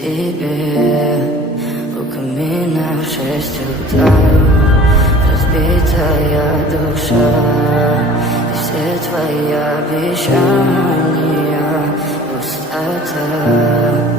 тебе у камина в 6 утра. Разбитая душа, и все твои обещания пустота.